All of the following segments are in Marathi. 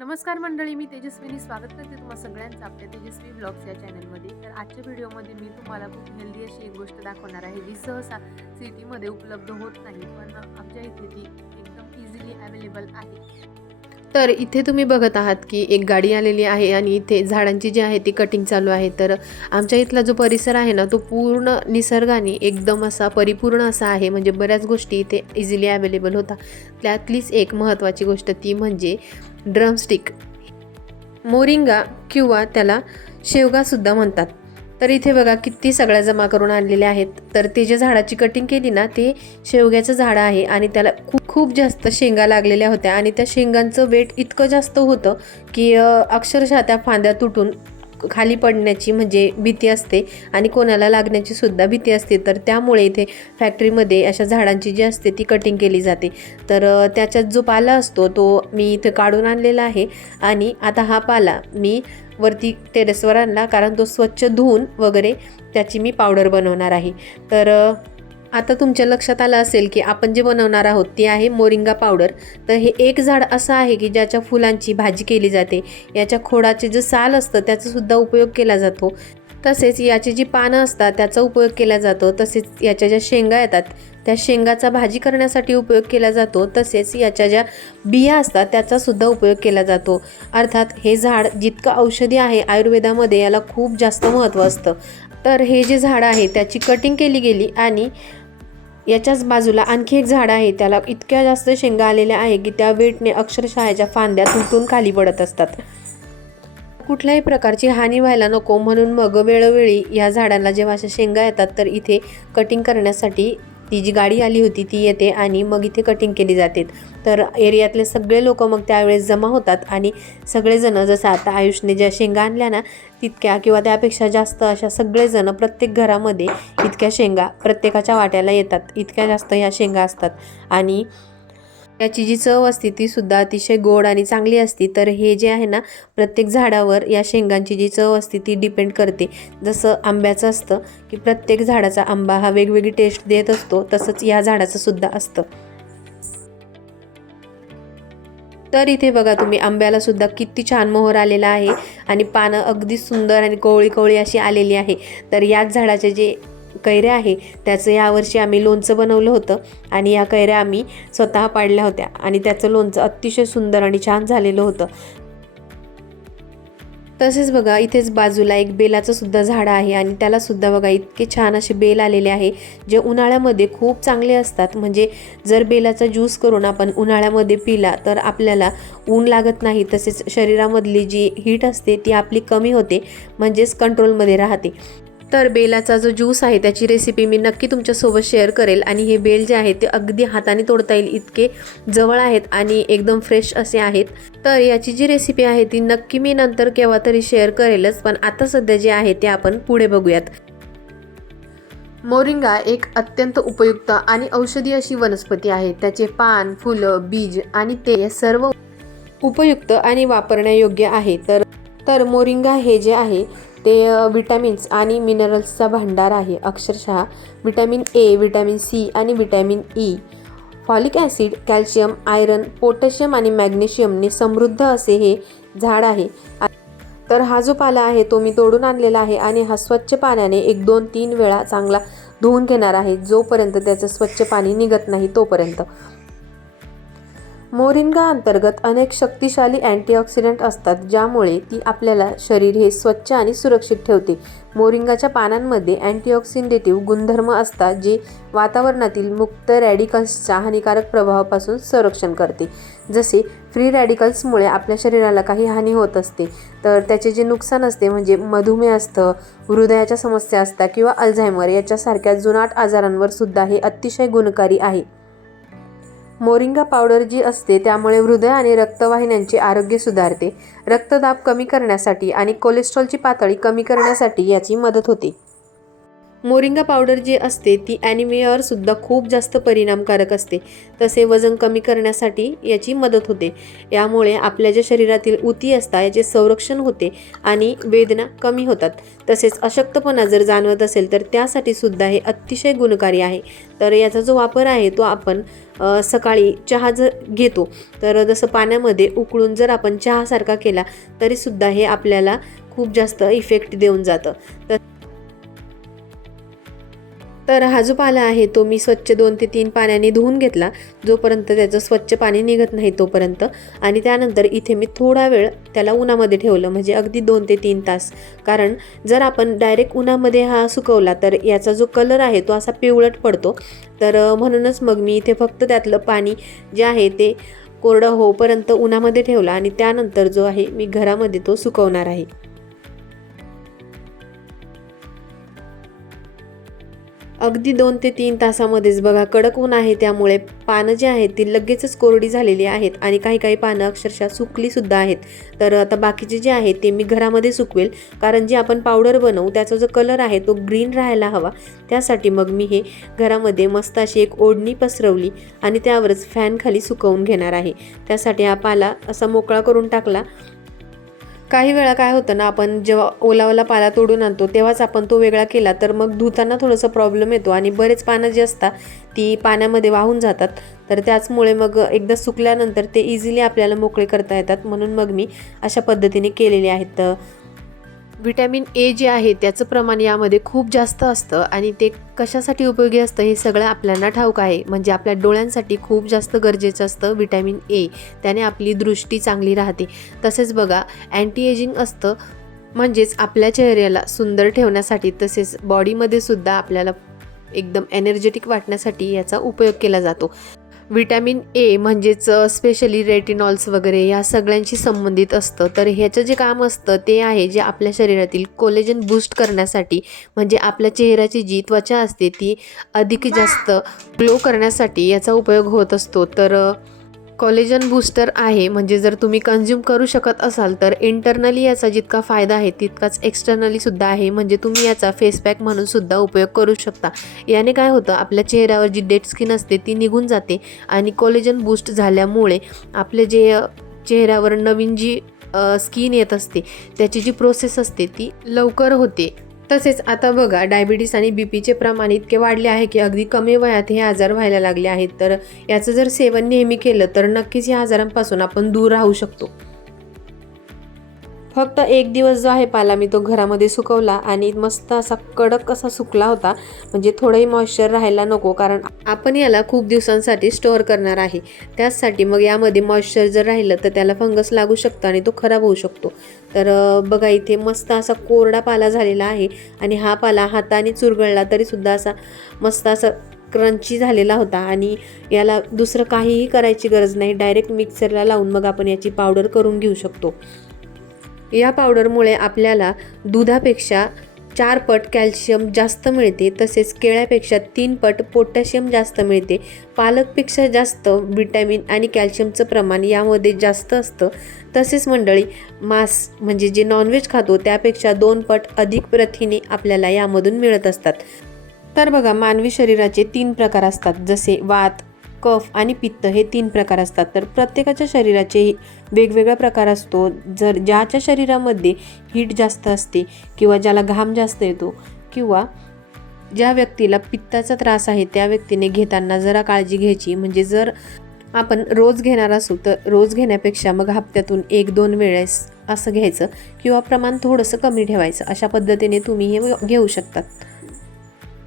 नमस्कार मंडळी मी तेजस्वीनी स्वागत करते तुम्हा सगळ्यांचं आपल्या तेजस्वी ब्लॉग्स या चॅनलमध्ये तर आजच्या व्हिडिओमध्ये मी तुम्हाला खूप हेल्दी अशी एक गोष्ट दाखवणार आहे. जी सहसा सिटीमध्ये उपलब्ध होत नाही पण आमच्या इथे ती एकदम इझिली अवेलेबल आहे. तर इथे तुम्ही बघत आहात की एक गाडी आलेली आहे आणि इथे झाडांची जी आहे ती कटिंग चालू आहे. तर आमच्या इथला जो परिसर आहे ना तो पूर्ण निसर्गाने एकदम असा परिपूर्ण असा आहे. म्हणजे बऱ्याच गोष्टी इथे इझिली अवेलेबल होता. त्यातलीच एक महत्त्वाची गोष्ट ती म्हणजे ड्रमस्टिक. मोरिंगा किंवा त्याला शेवगासुद्धा म्हणतात. तर इथे बघा किती सगळ्या जमा करून आणलेल्या आहेत. तर ते जे झाडाची कटिंग केली ना ते शेवग्याचं झाड आहे आणि त्याला खूप खूप जास्त शेंगा लागलेल्या होत्या. आणि त्या शेंगांचं वेट इतकं जास्त होतं की अक्षरशः त्या फांद्या तुटून खाली पडण्याची म्हणजे भीती असते आणि कोणाला लागण्याची सुद्धा भीती असते. तर त्यामुळे इथे फॅक्टरीमध्ये अशा झाडांची जी असते ती कटिंग केली जाते. तर त्याच्यात जो पाला असतो तो मी इथे काढून आणलेला आहे आणि आता हा पाला मी वरती टेरेसवर आणला कारण तो स्वच्छ धुवून वगैरे त्याची मी पावडर बनवणार आहे. तर आता तुमच्या लक्षात आलं असेल की आपण जे बनवणार आहोत ती आहे मोरिंगा पावडर. तर हे एक झाड असं आहे की ज्याच्या फुलांची भाजी केली जाते. याच्या खोडाचे जे साल असतं त्याचासुद्धा उपयोग केला जातो. तसेच याची जी पानं असतात त्याचा उपयोग केला जातो. तसेच याच्या ज्या शेंगा येतात त्या शेंगाचा भाजी करण्यासाठी उपयोग केला जातो. तसेच याच्या ज्या बिया असतात त्याचासुद्धा उपयोग केला जातो. अर्थात हे झाड जितकं औषधी आहे आयुर्वेदामध्ये याला खूप जास्त महत्त्व असतं. तर हे जे झाड आहे त्याची कटिंग केली गेली आणि याच्याच बाजूला आणखी एक झाड आहे. त्याला इतक्या जास्त शेंगा आलेल्या आहे की त्या वेटने अक्षरशः याच्या फांद्या तुटून खाली पडत असतात. कुठल्याही प्रकारची हानी व्हायला नको म्हणून मग वेळोवेळी या झाडांना जेव्हा अशा शेंगा येतात तर इथे कटिंग करण्यासाठी ती जी गाडी आली होती ती येते आणि मग इथे कटिंग केली जाते. तर एरियातले सगळे लोक मग त्यावेळेस जमा होतात आणि सगळेजण जसं आता आयुषने ज्या शेंगा आणल्या ना तितक्या किंवा त्यापेक्षा जास्त अशा सगळेजण प्रत्येक घरामध्ये इतक्या शेंगा प्रत्येकाच्या वाट्याला येतात. इतक्या जास्त ह्या शेंगा असतात. आणि याची जी चव असते ती सुद्धा अतिशय गोड आणि चांगली असते. तर हे जे आहे ना प्रत्येक झाडावर या शेंगांची जी चव असते ती डिपेंड करते. जसं आंब्याचं असतं की प्रत्येक झाडाचा आंबा हा वेगवेगळी टेस्ट देत असतो तसंच या झाडाचं सुद्धा असतं. तर इथे बघा तुम्ही आंब्याला सुद्धा किती छान मोहर आलेला आहे आणि पानं अगदी सुंदर आणि कोवळी कोवळी अशी आलेली आहे. तर याच झाडाचे जे कैऱ्या आहे त्याचं यावर्षी आम्ही लोणचं बनवलं होतं आणि या कैऱ्या आम्ही स्वतः पाडल्या होत्या आणि त्याचं लोणचं अतिशय सुंदर आणि छान झालेलं होतं. तसेच बघा इथेच बाजूला एक बेलाचं सुद्धा झाड आहे आणि त्याला सुद्धा बघा इतके छान असे बेल आलेले आहे जे उन्हाळ्यामध्ये खूप चांगले असतात. म्हणजे जर बेलाचा ज्यूस करून आपण उन्हाळ्यामध्ये पिला तर आपल्याला ऊन लागत नाही. तसेच शरीरामधली जी हीट असते ती आपली कमी होते म्हणजेच कंट्रोलमध्ये राहते. तर बेलाचा जो ज्यूस आहे त्याची रेसिपी मी नक्की तुमच्यासोबत शेअर करेल. आणि हे बेल जे आहे ते अगदी हाताने तोडता येईल इतके जवळ आहेत आणि एकदम फ्रेश असे आहेत. तर याची जी रेसिपी आहे ती नक्की मी नंतर केव्हा तरी शेअर करेलच. पण आता सध्या जे आहे ते आपण पुढे बघूयात. मोरिंगा एक अत्यंत उपयुक्त आणि औषधी अशी वनस्पती आहे. त्याचे पान फुलं बीज आणि ते सर्व उपयुक्त आणि वापरण्यायोग्य आहे. तर तर मोरिंगा हे जे आहे ते विटॅमिन्स आणि मिनरल्सचा भांडार आहे. अक्षरशः विटॅमिन ए विटॅमिन सी आणि vitamin E. Folic acid calcium iron potassium आणि मॅग्नेशियमने समृद्ध असे हे झाड आहे. तर हा जो पाला आहे तो मी तोडून आणलेला आहे आणि हा स्वच्छ पाण्याने एक दोन तीन वेळा चांगला धुवून घेणार आहे जोपर्यंत त्याचं स्वच्छ पाणी निघत नाही तोपर्यंत. मोरिंगा अंतर्गत अनेक शक्तिशाली अँटीऑक्सिडंट असतात ज्यामुळे ती आपल्याला शरीर हे स्वच्छ आणि सुरक्षित ठेवते. मोरिंगाच्या पानांमध्ये अँटीऑक्सिडेटिव्ह गुणधर्म असतात जे वातावरणातील मुक्त रॅडिकल्सच्या हानिकारक प्रभावापासून संरक्षण करते. जसे फ्री रॅडिकल्समुळे आपल्या शरीराला काही हानी होत असते तर त्याचे जे नुकसान असते म्हणजे मधुमेह असतं हृदयाच्या समस्या असतात किंवा अल्झायमर याच्यासारख्या जुनाट आजारांवर सुद्धा हे अतिशय गुणकारी आहे. मोरिंगा पावडर जी असते त्यामुळे हृदय आणि रक्तवाहिन्यांचे आरोग्य सुधारते. रक्तदाब कमी करण्यासाठी आणि कोलेस्ट्रॉलची पातळी कमी करण्यासाठी याची मदत होते. मोरिंगा पावडर जी असते ती ॲनिमियावर सुद्धा खूप जास्त परिणामकारक असते. तसे वजन कमी करण्यासाठी याची मदत होते. यामुळे आपल्या ज्या शरीरातील उती असतात याचे संरक्षण होते आणि वेदना कमी होतात. तसेच अशक्तपणा जर जाणवत असेल तर त्यासाठी सुद्धा हे अतिशय गुणकारी आहे. तर याचा जो वापर आहे तो आपण सकाळी चहा जर घेतो तर जसं पाण्यामध्ये उकळून जर आपण चहासारखा केला तरीसुद्धा हे आपल्याला खूप जास्त इफेक्ट देऊन जातं. तर तर हा जो पाला आहे तो मी स्वच्छ दोन ते तीन पाण्याने धुवून घेतला. जोपर्यंत त्याचं स्वच्छ पाणी निघत नाही तोपर्यंत. आणि त्यानंतर इथे मी थोडा वेळ त्याला उन्हामध्ये ठेवलं म्हणजे अगदी दोन ते तीन तास. कारण जर आपण डायरेक्ट उन्हामध्ये हा सुकवला तर याचा जो कलर आहे तो असा पिवळट पडतो. तर म्हणूनच मग मी इथे फक्त त्यातलं पाणी जे आहे ते कोरडं होपर्यंत उन्हामध्ये ठेवला आणि त्यानंतर जो आहे मी घरामध्ये तो सुकवणार आहे. अगदी दोन ते तीन तासामध्येच बघा कडक ऊन आहे त्यामुळे पानं जी आहेत ती लगेचच कोरडी झालेली आहेत आणि काही काही पानं अक्षरशः सुकली सुद्धा आहेत. तर आता बाकीचे जे आहेत ते मी घरामध्ये सुकवेल कारण जे आपण पावडर बनवू त्याचा जो कलर आहे तो ग्रीन राहायला हवा. त्यासाठी मग मी हे घरामध्ये मस्त अशी एक ओढणी पसरवली आणि त्यावरच फॅनखाली सुकवून घेणार आहे. त्यासाठी हा पाला असा मोकळा करून टाकला काही वेळा काय होतं ना आपण जेव्हा ओलावाला पाला तोडून आणतो तेव्हाच आपण तो वेगळा केला तर मग धुताना थोडंसं प्रॉब्लेम येतो आणि बरेच पानं जी असतात ती पाण्यामध्ये वाहून जातात. तर त्याचमुळे मग एकदा सुकल्यानंतर ते इझिली आपल्याला मोकळे करता येतात. म्हणून मग मी अशा पद्धतीने केलेले आहेत. व्हिटॅमिन ए जे आहे त्याचं प्रमाण यामध्ये खूप जास्त असतं आणि ते कशासाठी उपयोगी असतं हे सगळं आपल्याला ठाऊक आहे. म्हणजे आपल्या डोळ्यांसाठी खूप जास्त गरजेचं असतं व्हिटॅमिन ए. त्याने आपली दृष्टी चांगली राहते. तसेच बघा अँटी एजिंग असतं म्हणजेच आपल्या चेहऱ्याला सुंदर ठेवण्यासाठी तसेच बॉडीमध्ये सुद्धा आपल्याला एकदम एनर्जेटिक वाटण्यासाठी याचा उपयोग केला जातो. विटॅमिन ए म्हणजेच स्पेशली रेटिनॉल्स वगैरे या सगळ्यांशी संबंधित असतं. तर ह्याचं जे काम असतं ते आहे जे आपल्या शरीरातील कोलेजन बूस्ट करण्यासाठी म्हणजे आपल्या चेहऱ्याची जी त्वचा असते ती अधिक जास्त ग्लो करण्यासाठी याचा उपयोग होत असतो. तर कॉलेजन बूस्टर आहे म्हणजे जर तुम्ही कन्झ्युम करू शकत असाल तर इंटरनली याचा जितका फायदा आहे तितकाच एक्सटर्नली सुद्धा आहे. म्हणजे तुम्ही याचा फेसपॅक म्हणून सुद्धा उपयोग करू शकता. याने काय होतं आपल्या चेहऱ्यावर जी डेड स्किन असते ती निघून जाते. आणि कॉलेजन बूस्ट झाल्यामुळे आपले जे चेहऱ्यावर नवीन जी स्किन येत असते त्याची जी प्रोसेस असते ती लवकर होते. तसेच आता बघा डायबिटीस आणि बी पीचे प्रमाण इतके वाढले आहे की अगदी कमी वयात हे आजार व्हायला लागले आहेत. तर याचं जर सेवन नेहमी केलं तर नक्कीच या आजारांपासून आपण दूर राहू शकतो. फक्त एक दिवस जो आहे पाला मी तो घरामध्ये सुकवला आणि मस्त असा कडक असा सुकला होता. म्हणजे थोडंही मॉइश्चर राहायला नको कारण आपण याला खूप दिवसांसाठी स्टोअर करणार आहे. त्याचसाठी मग यामध्ये मॉइश्चर जर राहिलं तर त्याला फंगस लागू शकतं आणि तो खराब होऊ शकतो. तर बघा इथे मस्त असा कोरडा पाला झालेला आहे आणि हा पाला हाताने चुरगळला तरीसुद्धा असा मस्त असा क्रंची झालेला होता आणि याला दुसरं काहीही करायची गरज नाही. डायरेक्ट मिक्सरला लावून मग आपण याची पावडर करून घेऊ शकतो. या पावडरमुळे आपल्याला दुधापेक्षा चार पट कॅल्शियम जास्त मिळते. तसेच केळ्यापेक्षा तीन पट पोटॅशियम जास्त मिळते. पालकपेक्षा जास्त विटॅमिन आणि कॅल्शियमचं प्रमाण यामध्ये जास्त असतं. तसेच मंडळी मांस म्हणजे जे नॉनव्हेज खातो त्यापेक्षा दोन पट अधिक प्रथिने आपल्याला यामधून मिळत असतात. तर बघा मानवी शरीराचे तीन प्रकार असतात. जसे वात कफ आणि पित्त हे तीन प्रकार असतात. तर प्रत्येकाच्या शरीराचे वेगवेगळा प्रकार असतो. जर ज्याच्या शरीरामध्ये हीट जास्त असते किंवा ज्याला घाम जास्त येतो किंवा ज्या व्यक्तीला पित्ताचा त्रास आहे त्या व्यक्तीने घेताना जरा काळजी घ्यायची. म्हणजे जर आपण रोज घेणार असू तर रोज घेण्यापेक्षा मग हप्त्यातून एक दोन वेळेस असं घ्यायचं किंवा प्रमाण थोडंसं कमी ठेवायचं. अशा पद्धतीने तुम्ही हे घेऊ शकतात.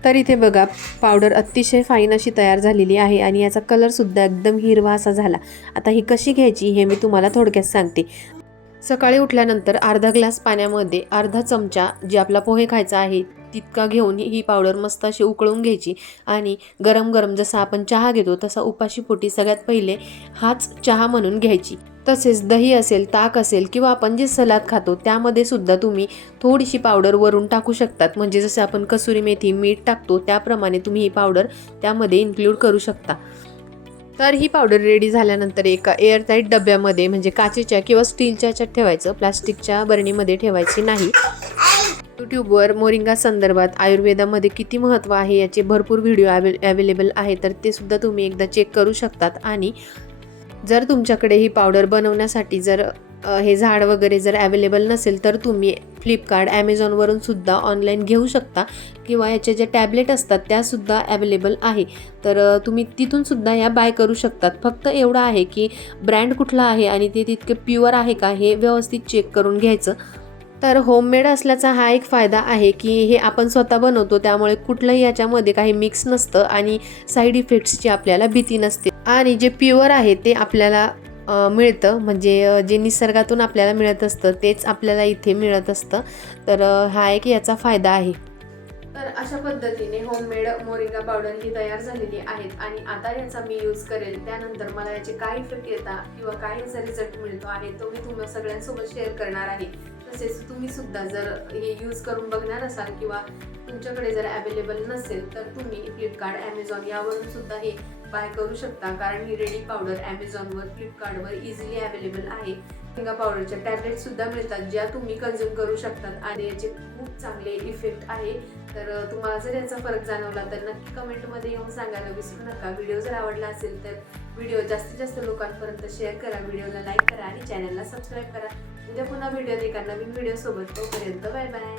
तर इथे बघा पावडर अतिशय फाईन अशी तयार झालेली आहे आणि याचा कलरसुद्धा एकदम हिरवा असा झाला. आता ही कशी घ्यायची हे मी तुम्हाला थोडक्यात सांगते. सकाळी उठल्यानंतर अर्धा ग्लास पाण्यामध्ये अर्धा चमचा जे आपला पोहे खायचा आहे तितका घेऊन ही पावडर मस्त अशी उकळून घ्यायची. आणि गरम गरम जसा आपण चहा घेतो तसा उपाशी पोटी सगळ्यात पहिले हाच चहा म्हणून घ्यायची. तसेच दही असेल ताक असेल किंवा आपण जे सलाद खातो त्यामध्ये सुद्धा तुम्ही थोडीशी पावडर वरून टाकू शकतात. म्हणजे जसं आपण कसुरी मेथी मीठ टाकतो त्याप्रमाणे तुम्ही ही पावडर त्यामध्ये इन्क्लूड करू शकता. तर ही पावडर रेडी झाल्यानंतर एका एअरटाईट डब्यामध्ये म्हणजे काचेच्या किंवा स्टीलच्या याच्यात ठेवायचं प्लास्टिकच्या बरणीमध्ये ठेवायची नाही. यूट्यूबवर मोरिंगा संदर्भात आयुर्वेदामध्ये किती महत्त्व आहे याचे भरपूर व्हिडिओ अवेल अवेलेबल आहे तर ते सुद्धा तुम्ही एकदा चेक करू शकतात. आणि जर तुमच्याकडे ही पावडर बनवण्यासाठी जर हे झाड वगैरे जर अवेलेबल नसेल तर तुम्ही फ्लिपकार्ट ॲमेझॉनवरून सुद्धा ऑनलाईन घेऊ शकता. किंवा याचे जे टॅबलेट असतात त्यासुद्धा अवेलेबल आहे. तर तुम्ही तिथून सुद्धा या बाय करू शकतात. फक्त एवढं आहे की ब्रँड कुठला आहे आणि ते तितके प्युअर आहे का हे व्यवस्थित चेक करून घ्यायचं. तर होममेड असल्याचा हा एक फायदा आहे की हे आपण स्वतः बनवतो त्यामुळे कुठलंही याच्यामध्ये काही मिक्स नसतं आणि साईड इफेक्ट्सची आपल्याला भीती नसते. आणि जे प्युअर आहे ते आपल्याला मिळतं. म्हणजे जे निसर्गातून आपल्याला मिळत असतं तेच आपल्याला इथे मिळत असतं. तर हा एक याचा फायदा आहे. तर अशा पद्धतीने होममेड मोरिंगा पावडर ही तयार झालेली आहेत आणि आता याचा मी यूज करेल. त्यानंतर मला याचे काय इफेक्ट येतात किंवा काय याचा रिझल्ट मिळतो आहे तो मी तुम्हाला सगळ्यांसोबत शेअर करणार आहे. तसेच तुम्ही सुद्धा जर हे यूज करून बघणार असाल किंवा तुमच्याकडे जर अवेलेबल नसेल तर तुम्ही फ्लिपकार्ट ॲमेझॉन यावरून सुद्धा हे बाय करू शकता. कारण ही रेडी पावडर ॲमेझॉनवर फ्लिपकार्टवर इझिली अवेलेबल आहे. फिंगा पावडरच्या टॅबलेट सुद्धा मिळतात ज्या तुम्ही कन्झ्युम करू शकतात. आणि याचे खूप चांगले इफेक्ट आहे. तर तुम्हाला जर याचा फरक जाणवला तर नक्की कमेंटमध्ये येऊन सांगायला विसरू नका. व्हिडिओ जर आवडला असेल तर व्हिडिओ जास्तीत जास्त लोकांपर्यंत शेअर करा. व्हिडिओला लाईक करा आणि चॅनलला सबस्क्राईब करा. उद्या पुन्हा व्हिडिओ एका नवीन व्हिडिओ सोबत. तोपर्यंत बाय बाय.